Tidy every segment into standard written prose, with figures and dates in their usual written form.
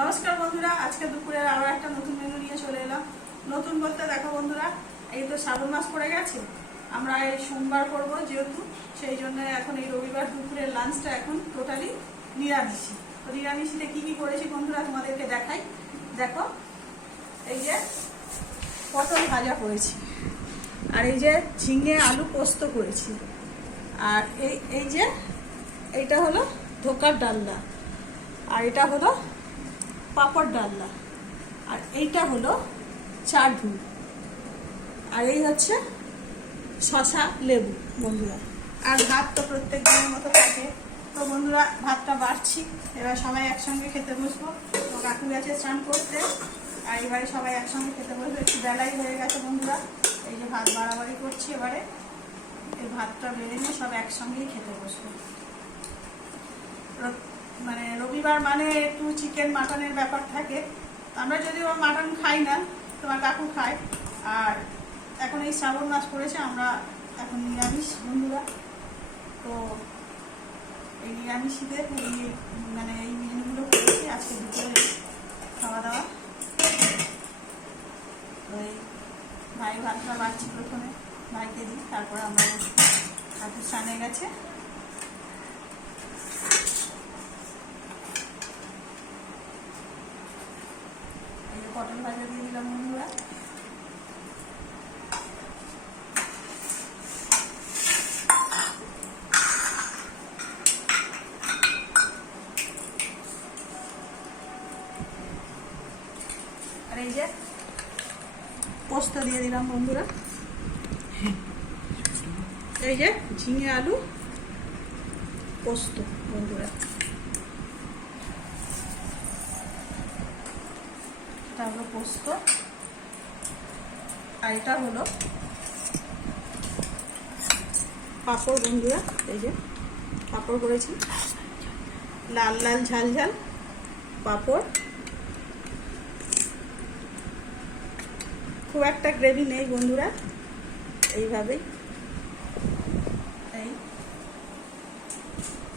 নমস্কার বন্ধুরা, আজকে দুপুরের আরো একটা নতুন মেনু নিয়ে চলে এলাম। নতুন বলতে দেখো বন্ধুরা, এই তো শ্রাবণ মাস পড়ে গেছে। আমরা এই সোমবার করবো যেহেতু, সেই জন্য এখন এই রবিবার দুপুরের লাঞ্চটা এখন টোটালি নিরামিষি। তো নিরামিষিতে কি কি করেছি বন্ধুরা তোমাদেরকে দেখাই। দেখো, এই যে পটল ভাজা করেছি, আর এই যে ঝিঙে আলু পোস্ত করেছি, আর এই যে এইটা হলো ধোকার ডালনা, আর এটা হলো পাপড় ডালনা, আর এইটা হলো চাটনি, আর এই হচ্ছে শসা লেবু বন্ধুরা। আর ভাত তো প্রত্যেক দিনের মতো থাকে। তো বন্ধুরা ভাতটা বাড়ছি, এবার সবাই একসঙ্গে খেতে বসবো। তো কাকু গেছে স্নান করতে, আর এবারে সবাই একসঙ্গে খেতে বসবো। একটু বেলাই হয়ে গেছে বন্ধুরা, এই যে ভাত বাড়াবাড়ি করছি। এবারে এই ভাতটা বেড়ে নিয়ে সব একসঙ্গেই খেতে বসবো। মানে রবিবার মানে একটু চিকেন মাটনের ব্যাপার থাকে। আমরা যদিও মাটন খাই না, তোমার কাকু খায়। আর এখন এই শ্রাবণ মাস পড়েছে, আমরা এখন নিরামিষ বন্ধুরা। তো এই নিরামিষিতে মানে এই মেনুগুলো করেছি আজকে দুপুরে খাওয়া দাওয়া। তো এই ভাই ভাতটা বাড়ছি, প্রথমে ভাইকে দিই, তারপরে আমরা কাকু স্নানে গেছে। পটল ভাজা দিয়ে দিলাম বন্ধুরা। আর এই যে পোস্ত দিয়ে দিলাম বন্ধুরা। এই যে ঝিঙে আলু পোস্ত বন্ধুরা। এটা হলো পোস্ত, আর এটা হলো পাঁপড় বন্ধুরা। এই যে পাঁপড় করেছি, লাল লাল ঝাল ঝাল পাঁপড়। খুব একটা গ্রেভি নেই বন্ধুরা, এইভাবেই। এই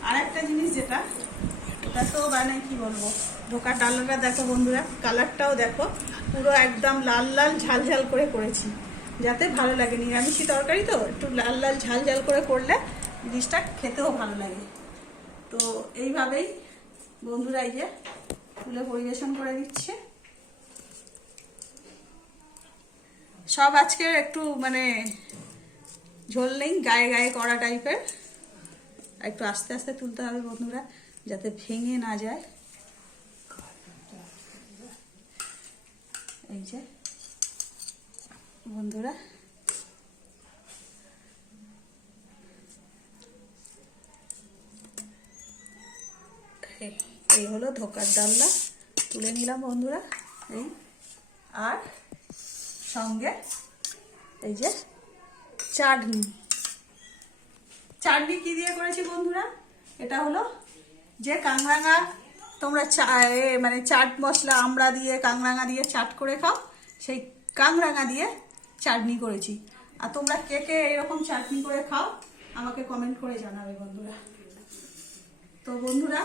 আর একটা জিনিস যেটা, এটা তো মানে কি বলবো, ধোকার ডালনাটা দেখো বন্ধুরা, কালারটাও দেখো, পুরো একদম লাল লাল ঝাল ঝাল করে করেছি, যাতে ভালো লাগে। নিরামিষি তরকারি তো একটু লাল লাল ঝাল ঝাল করে করলে জিনিসটা খেতেও ভালো লাগে। তো এইভাবেই বন্ধুরা এই যে তুলে পরিবেশন করে দিচ্ছে সব। আজকে একটু মানে ঝোল নেই, গায়ে গায়ে করা টাইপের, একটু আস্তে আস্তে তুলতে হবে বন্ধুরা, যাতে ভেঙে না যায়। এই যে বন্ধুরা, এই হলো ধোকার ডালনা, তুলে নিলাম বন্ধুরা। এই আর সঙ্গে এই যে চাটনি। চাটনি কি দিয়ে করেছি বন্ধুরা, এটা হলো যে কাংরাঙা, তোমরা মানে চাট মশলা আমড়া দিয়ে কাংরাঙা দিয়ে চাট করে খাও, সেই কাংরাঙা দিয়ে চাটনি করেছি। আর তোমরা কে কে এরকম চাটনি করে খাও আমাকে কমেন্ট করে জানাবে বন্ধুরা। তো বন্ধুরা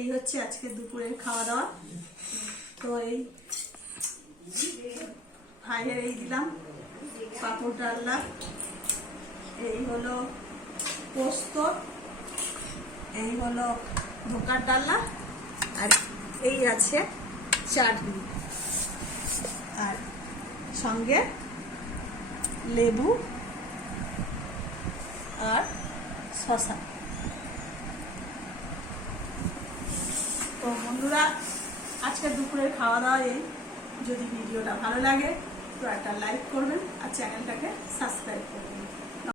এই হচ্ছে আজকে দুপুরের খাওয়া দাওয়া। তো এই ভাইয়ের এই দিলাম পাঁপড় ডালনা, এই হলো পোস্ত, এই হলো ধোকার ডালনা, আর এই আছে চাটনি, আর সঙ্গে লেবু আর শসা। তো বন্ধুরা আজকে দুপুরের খাওয়া দাওয়া এই। যদি ভিডিওটা ভালো লাগে তো একটা লাইক করবেন আর চ্যানেলটাকে সাবস্ক্রাইব করবেন।